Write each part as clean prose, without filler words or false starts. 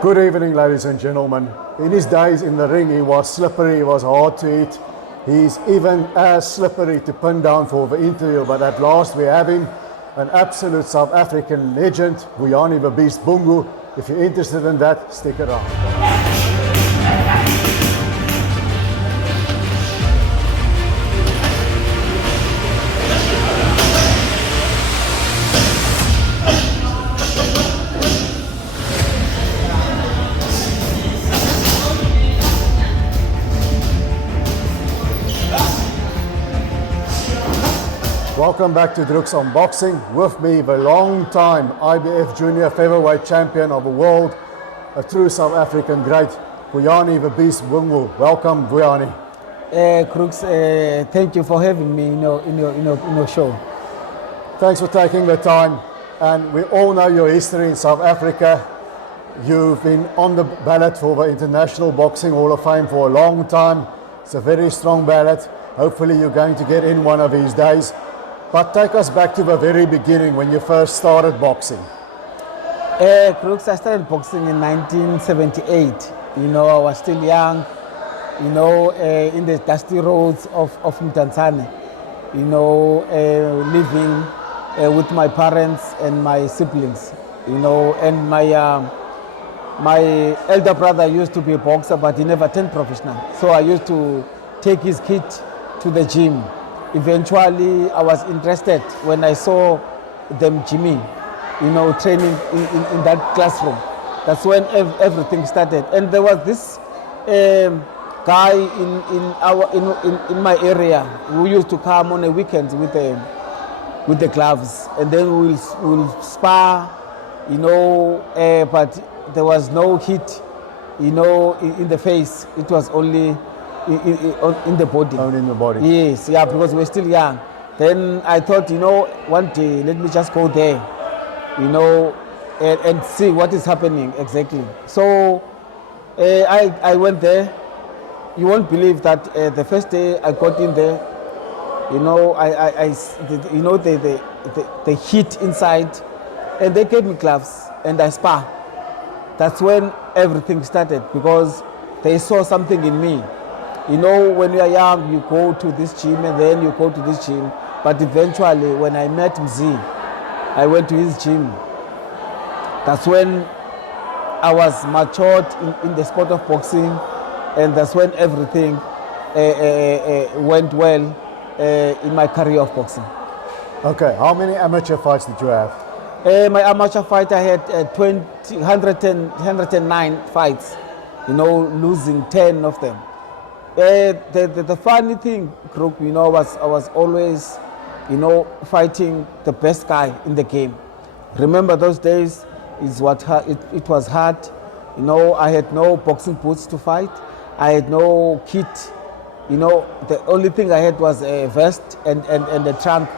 Good evening, ladies and gentlemen. In his days in the ring, he was slippery, he was hard to hit. He's even as slippery to pin down for the interview, but at last we have him, an absolute South African legend, Vuyani Bungu. If you're interested in that, stick around. Welcome back to Druk's Unboxing. With me, the long-time IBF Junior Featherweight Champion of the world, a true South African great, Vuyani the Beast Bungu. Welcome, Vuyani. Crooks, thank you for having me in your show. Thanks for taking the time. And we all know your history in South Africa. You've been on the ballot for the International Boxing Hall of Fame for a long time. It's a very strong ballot. Hopefully you're going to get in one of these days. But take us back to the very beginning when you first started boxing. Crooks, I started boxing in 1978. I was still young, in the dusty roads of Mtanzane, living with my parents and my siblings, and my elder brother used to be a boxer, but he never turned professional. So I used to take his kid to the gym. Eventually, I was interested when I saw them gymming, training in that classroom. That's when everything started. And there was this guy in my area who used to come on the weekends with the gloves, and then we'll spar, but there was no heat, in the face. It was only in the body. Only in the body. Yes, yeah, because we're still young. Then I thought, one day, let me just go there, and see what is happening exactly. So I went there. You won't believe that the first day I got in there, the heat inside, and they gave me gloves and I spar. That's when everything started, because they saw something in me. When you are young, you go to this gym and then you go to this gym. But eventually, when I met Mzi, I went to his gym. That's when I was matured in the sport of boxing, and that's when everything went well in my career of boxing. Okay, how many amateur fights did you have? My amateur fight, I had 109 fights, losing 10 of them. The funny thing, Crook, I was always, fighting the best guy in the game. Remember those days? It was hard. I had no boxing boots to fight. I had no kit. The only thing I had was a vest and a trunk,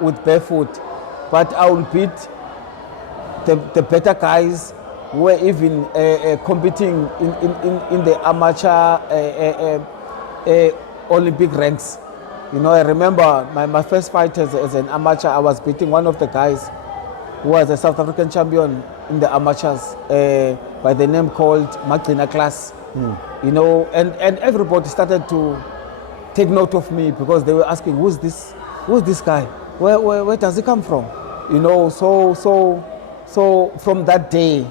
with barefoot. But I would beat the better guys who were even competing in the amateur Olympic ranks. I remember my first fight as an amateur, I was beating one of the guys who was a South African champion in the amateurs by the name called McKinney class. And everybody started to take note of me, because they were asking, who's this guy? Where does he come from? So from that day,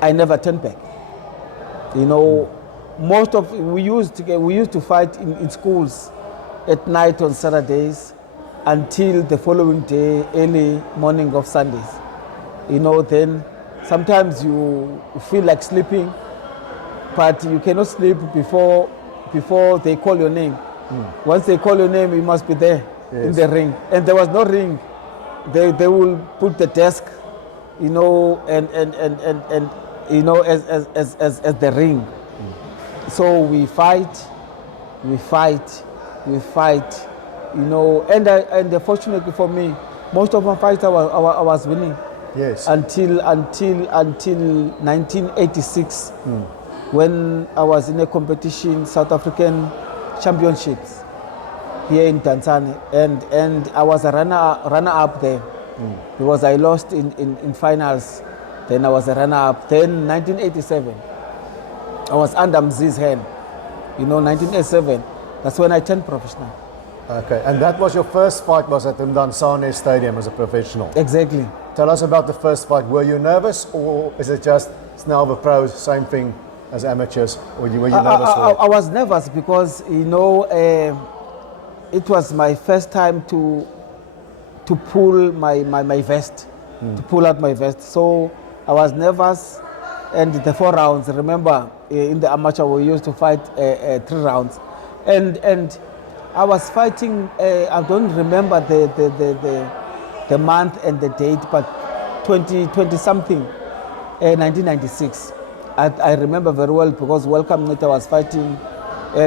I never turned back. We used to fight in schools at night on Saturdays until the following day, early morning of Sundays. Then sometimes you feel like sleeping, but you cannot sleep before they call your name. Once they call your name, you must be there. Yes. In the ring. And there was no ring. They will put the desk, and as the ring. So we fight, and fortunately for me, most of my fights I was winning. Yes. Until 1986, when I was in a competition, South African Championships here in Tanzania, and I was a runner up there, because I lost in finals Then I was a runner-up. Then 1987, I was under Mzi's hand. 1987, that's when I turned professional. Okay, and that was your first fight, was at Mdantsane Stadium as a professional? Exactly. Tell us about the first fight. Were you nervous, or is it just, it's now the pros, same thing as amateurs? Or were you nervous? I was nervous because, it was my first time to pull my vest, to pull out my vest. So I was nervous, and the 4 rounds, remember, in the amateur we used to fight 3 rounds. And I was fighting, I don't remember the month and the date, but 20 something, 1996. I remember very well because Welcome Night I was fighting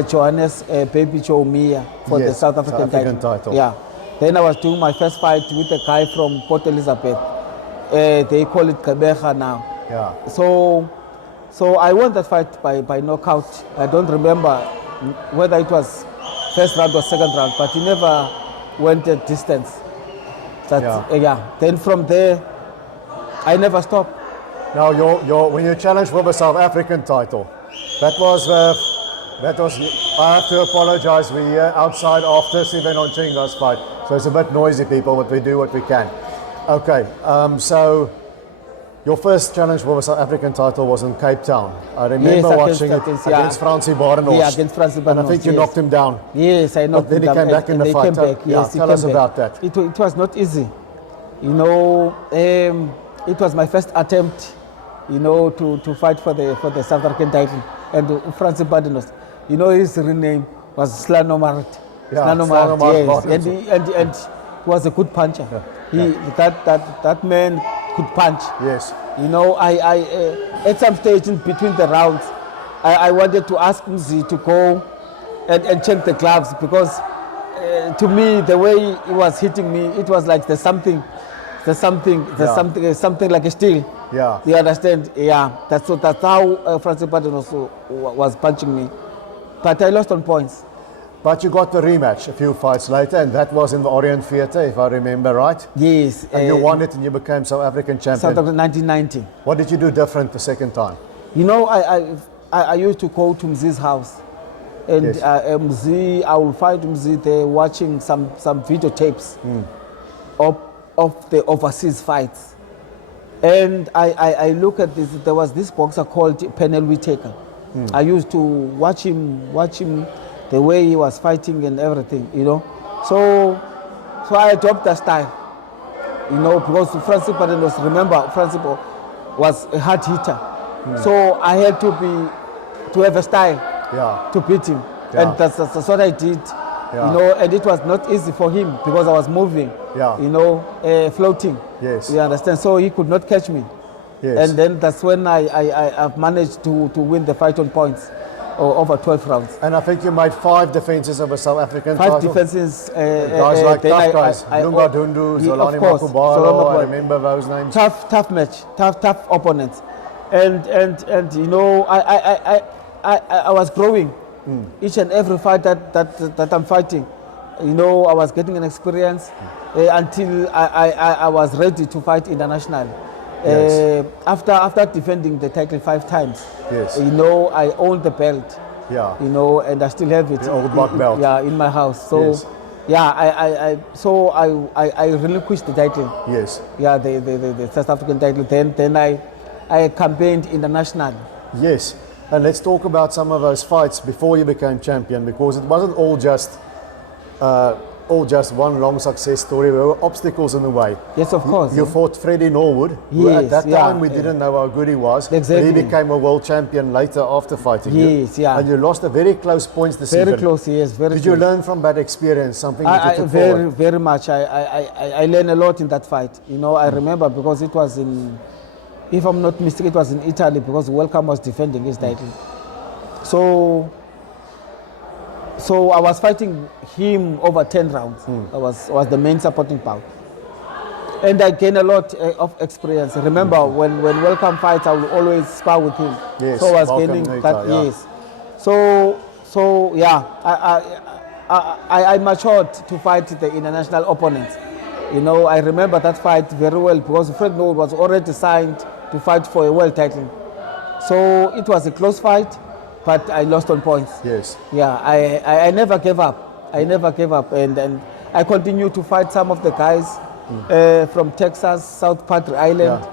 Johannes Baby Joe Mia for the South African title. Yeah. Then I was doing my first fight with a guy from Port Elizabeth. They call it Kabeja now. Yeah. So I won that fight by knockout. I don't remember whether it was first round or second round, but he never went a distance. Then from there, I never stopped. Now, when you challenged for the South African title, that was. I have to apologize. We're here outside after Steven Onchinga's fight, so it's a bit noisy, people. But we do what we can. Okay. So your first challenge for the South African title was in Cape Town. I remember watching it against Fransie Badenhorst. Yeah, against Fransie Badenhorst. And I think you knocked him down. Yes, I knocked him down. Then he came back in the fight. Tell us about that. It was not easy. It was my first attempt, to fight for the South African title. And Fransie Badenhorst, his real name was Slanomarat. Yes. And he was a good puncher. That man could punch. Yes. I at some stage in between the rounds, I wanted to ask Mzi to go and check the gloves because to me the way he was hitting me, it was like there's something like a steel. Yeah. You understand? Yeah. That's how Francie Badenhorst was punching me, but I lost on points. But you got the rematch a few fights later, and that was in the Orient Theatre, if I remember right. Yes. And you won it, and you became South African champion. South Africa 1990. What did you do different the second time? I used to go to Mzi's house, and Mzi, I will find Mzi there watching some videotapes of the overseas fights. And I look at this, there was this boxer called Penel Whitaker. I used to watch him the way he was fighting and everything, So I adopted that style, because Fransie Badenhorst, remember, Francie was a hard hitter. So I had to have a style to beat him. And that's what I did. And it was not easy for him because I was moving, floating. Yes. You understand? So he could not catch me. Yes. And then that's when I managed to win the fight on points over 12 rounds. And I think you made 5 defenses of a South African title. 5 defenses. Guys like tough guys. Lunga Dundu, Zolani Makubalo, I remember those names. Tough match, tough opponents. And I was growing. Each and every fight that I'm fighting, I was getting an experience until I was ready to fight internationally. Yes. After defending the title 5 times, yes. I owned the belt. Yeah. And I still have it. The old black belt. In my house. So, yes. I relinquished the title. Yes. Yeah, the South African title. Then I campaigned internationally. Yes. And let's talk about some of those fights before you became champion, because it wasn't all just one long success story. There were obstacles in the way. Yes, of course. You fought Freddie Norwood. Who at that time we didn't know how good he was. Exactly. But he became a world champion later after fighting you. Yes, yeah. And you lost a very close points decision. Very close, yes. Did you learn from that experience something that you took forward? Very much. I learned a lot in that fight. I remember because it was if I'm not mistaken, it was in Italy because Welcome was defending his title. So I was fighting him over 10 rounds. I was the main supporting power. And I gained a lot of experience. Remember, when Welcome fights, I will always spar with him. Yes, so I was gaining that, yes. So yeah, I matured to fight the international opponents. I remember that fight very well because Fred Norwood was already signed to fight for a world title. So it was a close fight, but I lost on points. Yes. Yeah, I never gave up. I never gave up, and I continued to fight some of the guys from Texas, South Padre Island,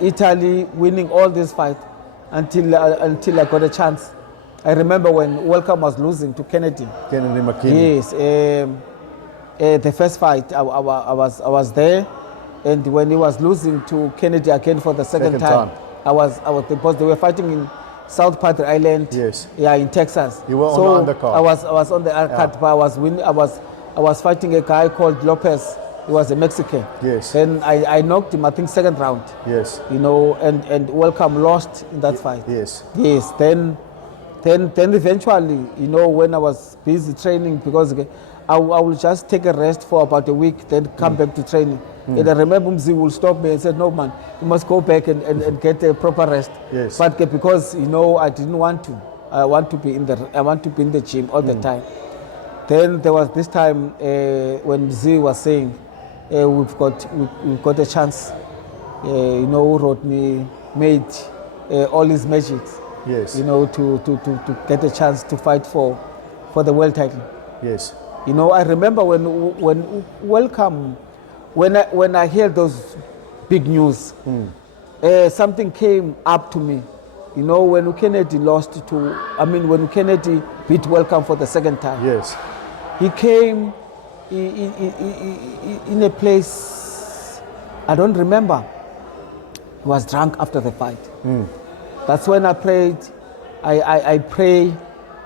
Italy, winning all these fights until I got a chance. I remember when Welcome was losing to Kennedy. Kennedy McKinney. Yes, the first fight I was there, and when he was losing to Kennedy again for the second time. I was because they were fighting in South Padre Island. Yes. Yeah, in Texas. You were on the undercard. I was on the undercard, but I was fighting a guy called Lopez. He was a Mexican. Yes. Then I knocked him, I think, second round. Yes. You know, and Welcome lost in that fight. Yes. Yes. Then eventually, you know, when I was busy training, because I will just take a rest for about a week, then come back to training. And I remember Mzi will stop me and said, "No, man, you must go back and get a proper rest." Yes. But because, you know, I didn't want to. I want to be in the gym all the time. Then there was this time when Mzi was saying, we've got a chance. You know, Rodney made all his magics. Yes. You know, to get a chance to fight for the world title. Yes. You know, I remember when Welcome, when I heard those big news, something came up to me. You know, when Kennedy when Kennedy beat Welcome for the second time. Yes. He came in a place I don't remember. He was drunk after the fight. That's when I prayed. I pray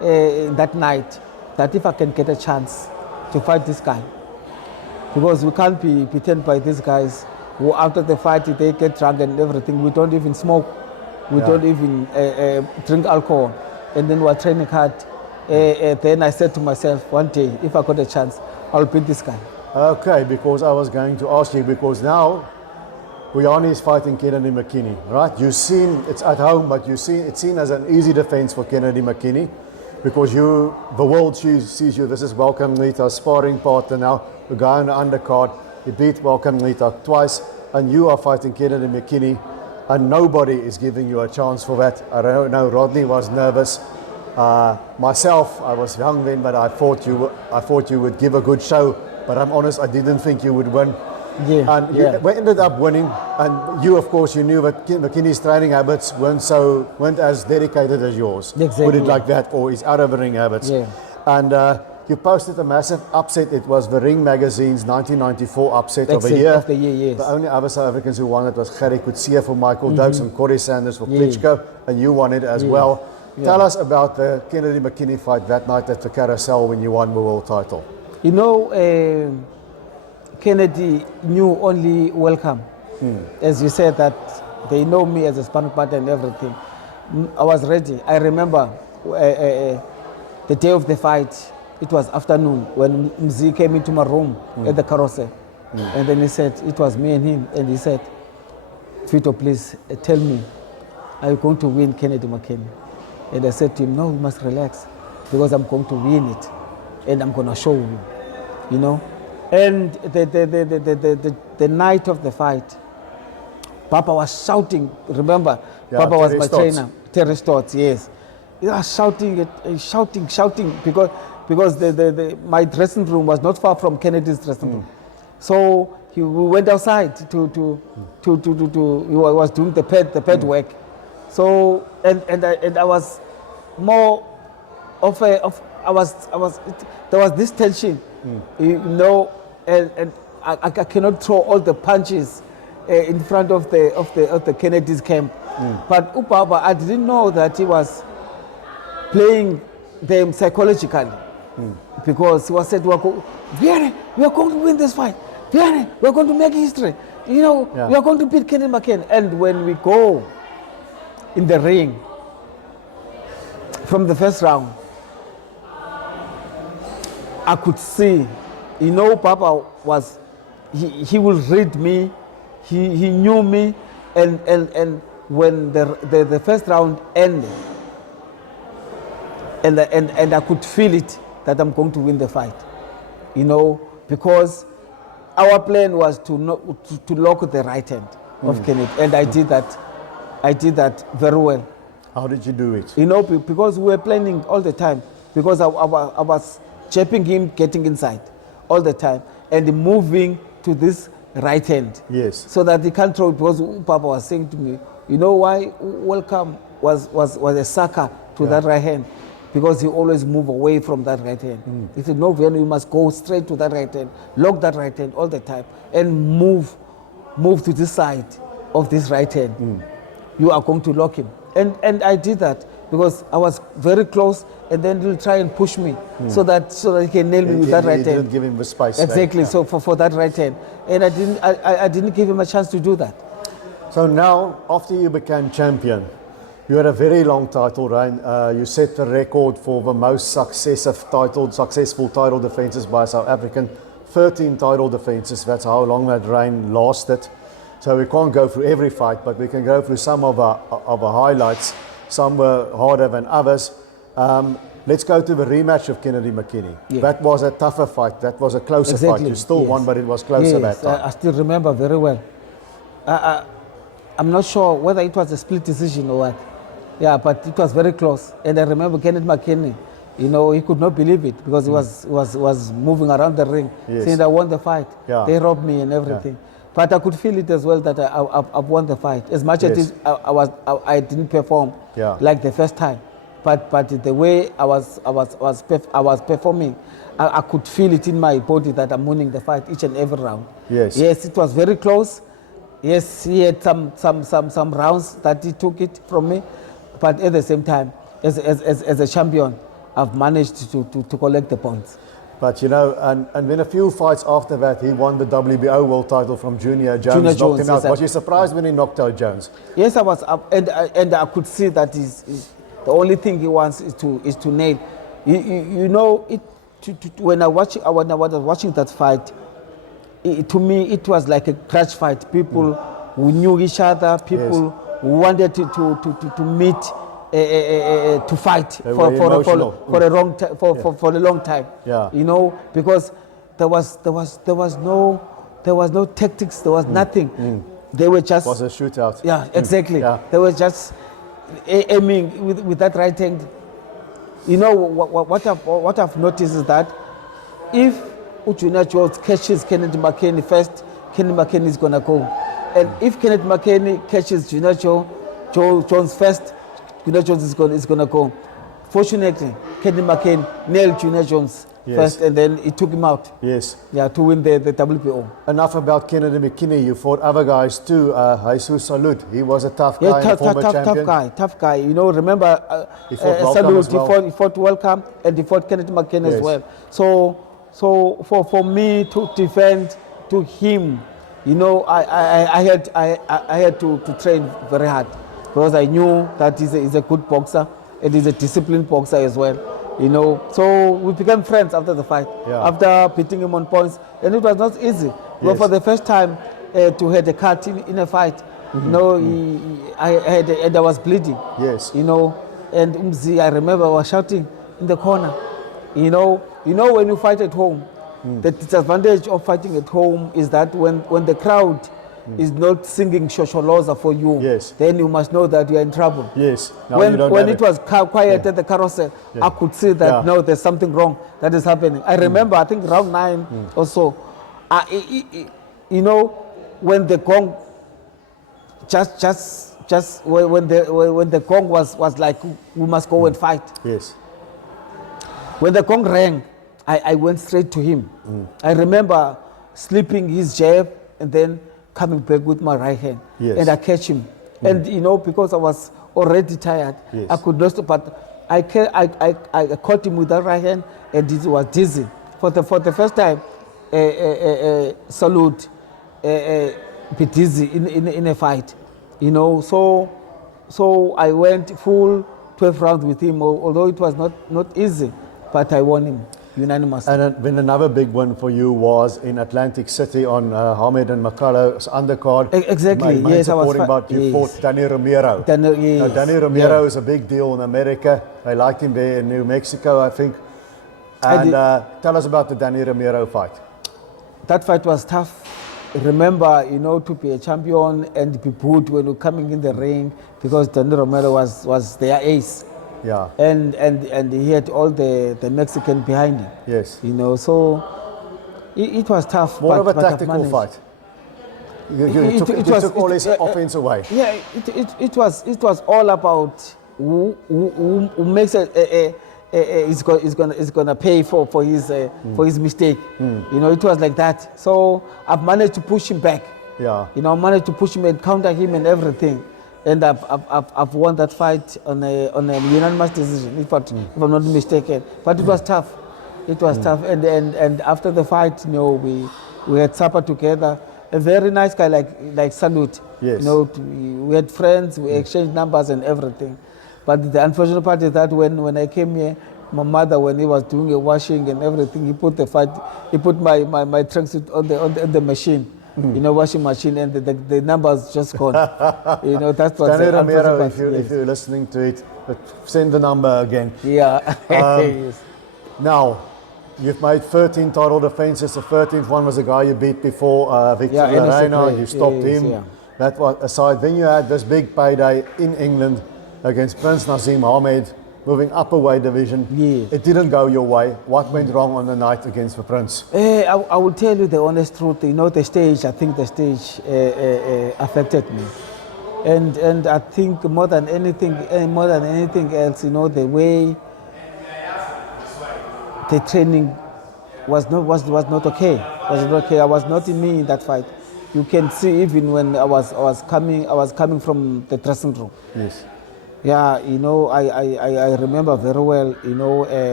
that night that if I can get a chance to fight this guy, because we can't be pretend by these guys who after the fight they get drunk and everything. We don't even smoke. We don't even drink alcohol, and then we're training hard. Then I said to myself, one day, if I got a chance, I'll beat this guy. Okay, because I was going to ask you, because now Vuyani is fighting Kennedy McKinney, right? You've seen, it's at home, but it's seen as an easy defense for Kennedy McKinney, because the world sees you, this is Welcome Nita's sparring partner now, the guy on the undercard, he beat Welcome Nita twice, and you are fighting Kennedy McKinney, and nobody is giving you a chance for that. I know Rodney was nervous. Myself, I was young then, but I thought you would give a good show, but I'm honest, I didn't think you would win. We ended up winning, and you, of course, you knew that McKinney's training habits weren't as dedicated as yours. Exactly. Put it like that, or his out-of-the-ring habits. Yeah. And you posted a massive upset. It was the Ring Magazine's 1994 upset of the year. Yes. The only other South Africans who won it was Gerry Coetzee for Michael Dokes and Corey Sanders for Klitschko, and you won it as well. Tell us about the Kennedy McKinney fight that night at the Carousel when you won the world title. You know, Kennedy knew only Welcome. As you said, that they know me as a sparring partner and everything. I was ready. I remember the day of the fight. It was afternoon when Mzi came into my room at the Carousel. And then he said, it was me and him. And he said, Vito, please tell me, are you going to win Kennedy McKinney? And I said to him, no, you must relax, because I'm going to win it, and I'm going to show you, you know. And the night of the fight, Papa was shouting. Remember, Papa was my trainer, Terry Stotts, yes. He was shouting, because my dressing room was not far from Kennedy's dressing room. So we went outside to he was doing the pad work. So and I was more of there was this tension, you know, and I cannot throw all the punches in front of the Kennedy's camp. But Upapa, I didn't know that he was playing them psychologically, because he was said, Vuyani, we are going to win this fight. Vuyani, we are going to make history. You know, we are going to beat Kennedy McKinney. And when we go in the ring from the first round, I could see, you know, Papa was, he will read me, he knew me, and when the first round ended, and I could feel it that I'm going to win the fight, you know, because our plan was to lock the right hand of Kennedy, and I did that I did that very well. How did you do it? You know, because we were planning all the time. Because I was jabbing him, getting inside all the time, and moving to this right hand. Yes. So that he can't throw it. Because Papa was saying to me, you know why Welcome was a sucker to that right hand? Because he always moved away from that right hand. He said, no, Vuyani, you must go straight to that right hand, lock that right hand all the time, and move to this side of this right hand. You are going to lock him. And I did that because I was very close, and then he'll try and push me so that he can nail me with that right hand. You didn't give him the space. Exactly. Yeah. So for that right hand, and I didn't give him a chance to do that. So now, after you became champion, you had a very long title reign. You set the record for the most successful title defenses by a South African. 13 title defenses. That's how long that reign lasted. So we can't go through every fight, but we can go through some of our highlights. Some were harder than others. Let's go to the rematch of Kennedy McKinney. Yeah. That was a tougher fight. That was a closer fight. You still won, but it was closer that time. I still remember very well. I'm not sure whether it was a split decision or what. Yeah, but it was very close. And I remember Kennedy McKinney, you know, he could not believe it because he was moving around the ring, saying I won the fight. Yeah. They robbed me and everything. Yeah. But I could feel it as well that I've won the fight. As much as I didn't perform like the first time, but the way I was performing, I could feel it in my body that I'm winning the fight each and every round. Yes. Yes, it was very close. Yes, he had some rounds that he took it from me, but at the same time, as a champion, I've managed to collect the points. But you know, and then a few fights after that, he won the WBO world title from Junior Jones. Knocked him out. Was you surprised when he knocked out Jones? Yes, I was, and I could see that the only thing he wants is to nail. You know, when I was watching that fight, to me it was like a grudge fight. People who knew each other, people who wanted to meet. To fight for a long time. Yeah. You know, because there was no tactics, there was nothing. They were just. It was a shootout. Yeah, exactly. Yeah. They were just aiming with that right hand. You know what I've noticed is that if Junior Jones catches Kennedy McKinney first, Kennedy McKinney is gonna go, and if Kennedy McKinney catches Junior Jones first, Junior Jones is going to go. Fortunately, Kennedy McKinney nailed Junior Jones first, and then he took him out. Yes. Yeah, to win the WBO. Enough about Kennedy McKinney. You fought other guys too. Jesus Salud. He was a tough guy, former champion. Tough guy. You know, remember Salud. He fought Welcome, and he fought Kennedy McKinney as well. So for me to defend to him, you know, I had to train very hard. Because I knew that he's a good boxer and he's a disciplined boxer as well, you know. So we became friends after the fight, after beating him on points, and it was not easy. But for the first time to have a cut in a fight, you know, I was bleeding. Yes. You know, and Umzi, I remember was shouting in the corner. You know when you fight at home, the disadvantage of fighting at home is that when the crowd is not singing Shosholoza for you, then you must know that you are in trouble. Yes. No, when it was quiet at the carousel, I could see that no, there's something wrong that is happening. I remember, I think round 9 or so, you know, when the gong when the gong was like, we must go and fight. Yes. When the gong rang, I went straight to him. I remember slipping his jab and then coming back with my right hand, and I catch him. And you know, because I was already tired, I could not stop. But I caught him with that right hand, and it was dizzy. For the first time, Salud be dizzy in a fight, you know. So I went full 12 rounds with him, although it was not easy, but I won him. Unanimous. And then another big one for you was in Atlantic City on Hamed and Makalo's undercard. Exactly. Yes, I was. About you fought Danny Romero. Danny Romero is a big deal in America. They liked him there in New Mexico, I think. And tell us about the Danny Romero fight. That fight was tough. remember, to be a champion and be booed when you're coming in the ring, because Romero was their ace. Yeah. And he had all the Mexican behind him. Yes. So it was tough. More of a but I've tactical managed. fight. You took all his offense away. Yeah, it was all about who makes is gonna pay for his mistake. It was like that. So I've managed to push him back. Yeah. I managed to push him and counter him and everything. And I've won that fight on a unanimous decision, if I'm not mistaken. But it was tough. It was tough. And after the fight, we had supper together. A very nice guy like Salud. Yes. We had friends, we exchanged numbers and everything. But the unfortunate part is that when I came here, my mother, when he was doing a washing and everything, he put my tracksuit on the machine. Washing machine, and the numbers just gone. That's what. Romero, if you're listening to it, but send the number again. Yeah. Yes. Now, you've made 13 title defenses. The 13th one was a guy you beat before, Victor Lorena. You stopped him. Yeah. That was aside. Then you had this big payday in England against Prince Naseem Hamed, moving up a weight division. Yes. It didn't go your way. What went wrong on the night against the Prince? I will tell you the honest truth. The stage. I think the stage affected me, and I think more than anything else, the way the training was not okay. I was not in me in that fight. You can see even when I was coming from the dressing room. Yes. Yeah, I remember very well,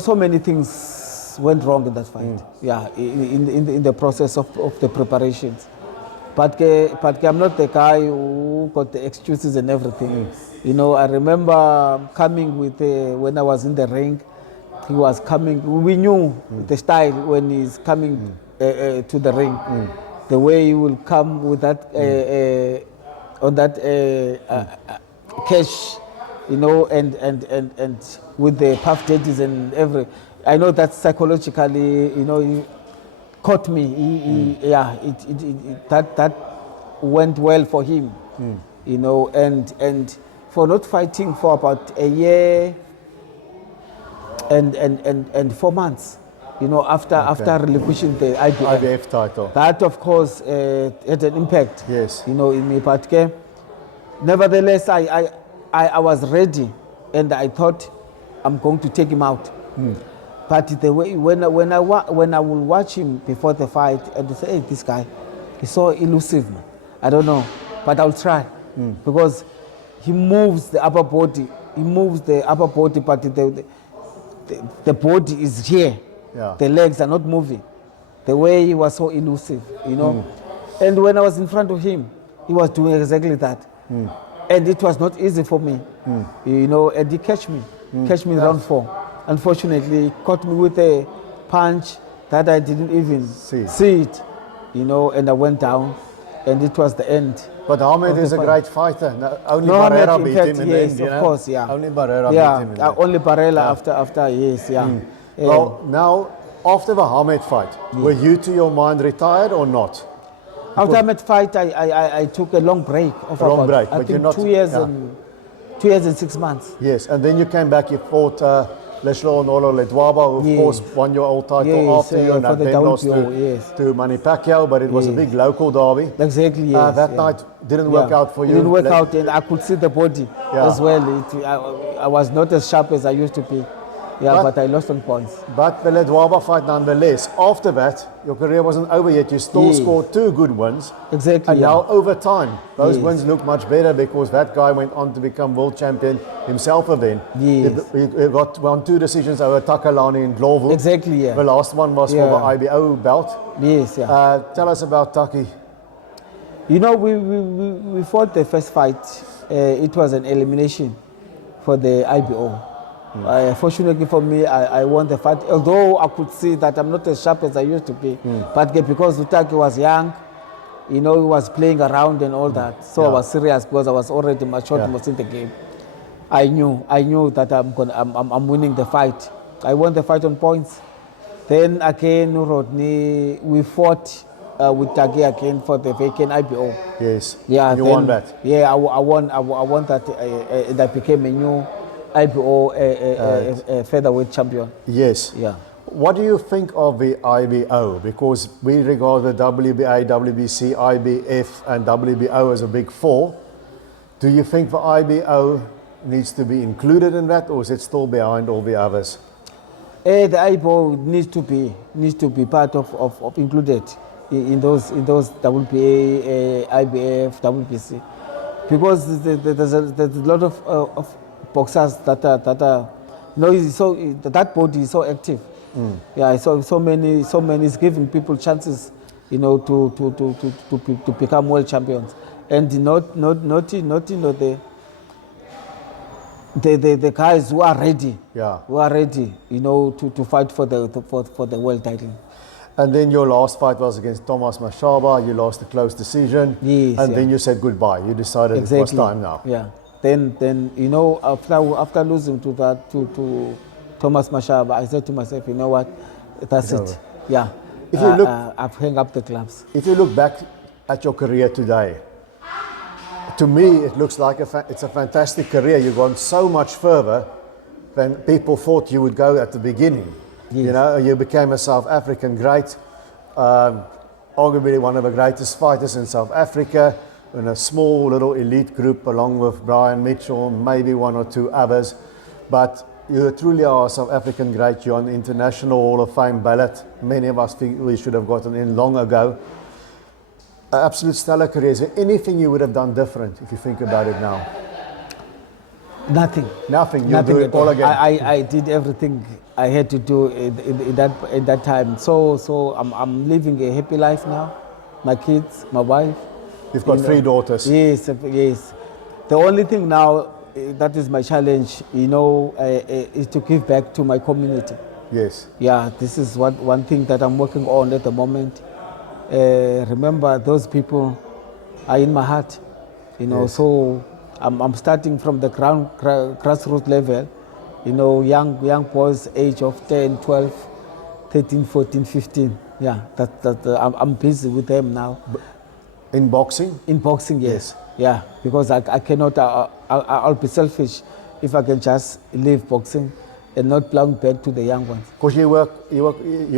so many things went wrong in that fight. Yeah, in the process of the preparations. But I'm not the guy who got the excuses and everything. I remember coming with, when I was in the ring, he was coming, we knew the style when he's coming to the ring. The way he will come with that, on that cash, and with the puff daddies and I know that psychologically, he caught me. That went well for him, and for not fighting for about a year and 4 months, after relinquishing the IBF title. That, of course, had an impact. Yes. In me. But nevertheless, I was ready, and I thought I'm going to take him out. But the way when I will watch him before the fight, and say, hey, this guy, he's so elusive, man. I don't know, but I'll try because he moves the upper body. But the body is here. Yeah. The legs are not moving. The way he was so elusive, And when I was in front of him, he was doing exactly that. And it was not easy for me, and he catch me in round 4. Unfortunately, he caught me with a punch that I didn't even see it, and I went down, and it was the end. But Hamed is a great fighter. Only Barrera beat him in the end, of course, yeah. Only Barrera beat him in the end. Only Barrera after yes, yeah. Well, now, after the Hamed fight, were you, to your mind, retired or not? After the Hamed fight, I took a long break. I think 2 years and 6 months. Yes, and then you came back, you fought Lehlohonolo Ledwaba, who of course won your old title after you, and then lost to Manny Pacquiao, but it was a big local derby. Exactly, yes. That night didn't work out for you. It didn't work out, and I could see the body as well. I was not as sharp as I used to be. Yeah, but I lost on points. But the Ledwaba fight nonetheless, after that, your career wasn't over yet. You still scored 2 good wins. Exactly. And now over time, those wins look much better because that guy went on to become world champion himself again. Yes. He won 2 decisions over Takalani and Ndlovu. Exactly, yeah. The last one was for the IBO belt. Yes, yeah. Tell us about Taki. We fought the first fight. It was an elimination for the IBO. Fortunately for me, I won the fight, although I could see that I'm not as sharp as I used to be. But because Utaki was young, he was playing around and all that. So I was serious because I was already matured most in the game. I knew that I'm winning the fight. I won the fight on points. Then again, Rodney, we fought with Taki again for the vacant IBO. Yes. Yeah, You won that. Yeah, I won that. That became a new IBO featherweight champion. Yes. Yeah. What do you think of the IBO? Because we regard the WBA, WBC, IBF, and WBO as a big four. Do you think the IBO needs to be included in that, or is it still behind all the others? The IBO needs to be part of included in those WBA, IBF, WBC, because there's a lot of boxers that are so that body is so active. Yeah, so many is giving people chances, to become world champions, and the guys who are ready, to fight for the world title. And then your last fight was against Thomas Mashaba. You lost a close decision. Yes, and then you said goodbye. You decided it was time now. Yeah. Then after losing to Thomas Mashaba, I said to myself, you know what, that's it. Yeah. If you look, I've hung up the gloves. If you look back at your career today, to me it looks like it's a fantastic career. You've gone so much further than people thought you would go at the beginning. Yes. You became a South African great, arguably one of the greatest fighters in South Africa, in a small little elite group along with Brian Mitchell, maybe one or two others. But you truly are a South African great. You're on the International Hall of Fame ballot. Many of us think we should have gotten in long ago. An absolute stellar career. Is there anything you would have done different if you think about it now? Nothing. Nothing. You'll do it all again. I did everything I had to do in that time. So I'm living a happy life now. My kids, my wife. You've got 3 daughters. Yes. The only thing now that is my challenge, is to give back to my community. Yes. Yeah, this is one thing that I'm working on at the moment. Remember, those people are in my heart. Yes. So I'm starting from the grassroots level. Young boys, age of 10, 12, 13, 14, 15. Yeah, I'm busy with them now. In boxing? In boxing, yes. Yeah, because I cannot, I'll be selfish if I can just leave boxing and not belong back to the young ones. Because you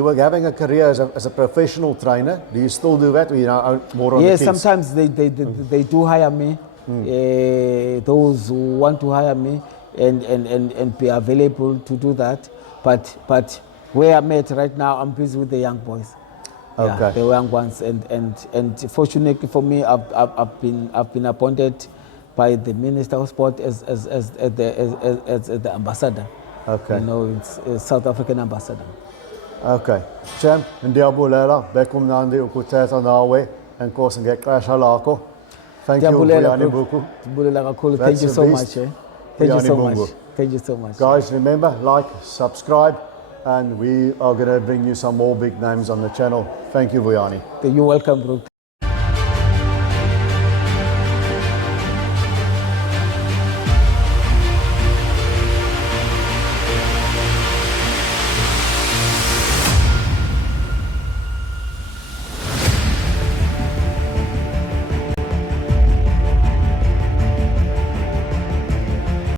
were having a career as a professional trainer. Do you still do that, or you know more on the kids? Yes, sometimes they do hire me. Those who want to hire me and be available to do that. But where I'm at right now, I'm busy with the young boys. Okay. Yeah, the young ones, and fortunately for me, I've been appointed by the Minister of Sport as the ambassador. Okay. It's South African ambassador. Okay. Champ, ndiyabulela bekumnandi ukuthetha nawe enkosi ngexesha lakho. Thank you, Vuyani Bungu. Thank you so much. Thank you so much. Thank you so much. Guys, remember, like, subscribe, and we are going to bring you some more big names on the channel. Thank you, Vuyani. You're welcome, bro.